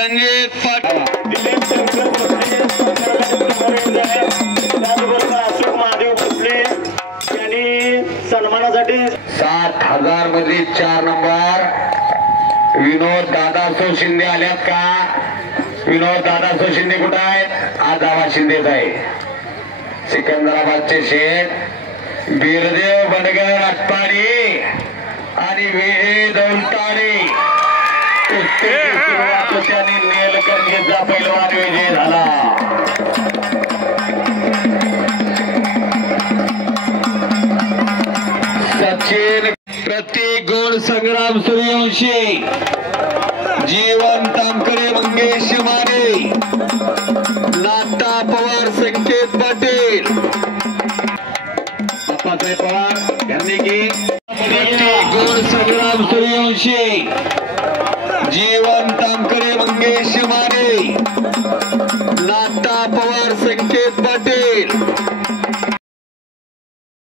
रणजित पाटील दिलीप शंकर भोसले त्याचबरोबर अशोक महादेव भोसले यांनी सन्मानासाठी 7,000 मध्ये 4 नंबर विनोद दादासो शिंदे आल्यात का? विनोद दादासो शिंदे कुठे आहेत? आजावा शिंदेच आहे. सिकंदराबादचे शेठ बीरदेव बंडगर अटपाडी आणि विहे दौलताडे त्यांनी नेलकर्णीचा पैलवान विजय झाला. सचिन प्रतीक गोड संग्राम सूर्यवंशी जीवन तामकरे मंगेश माने नाता पवार संकेत पाटील अप्पासाहेब पवार यांनी की प्रतीक गोड संग्राम सूर्यवंशी जीवन तामकरे मंगेश माने नाता पवार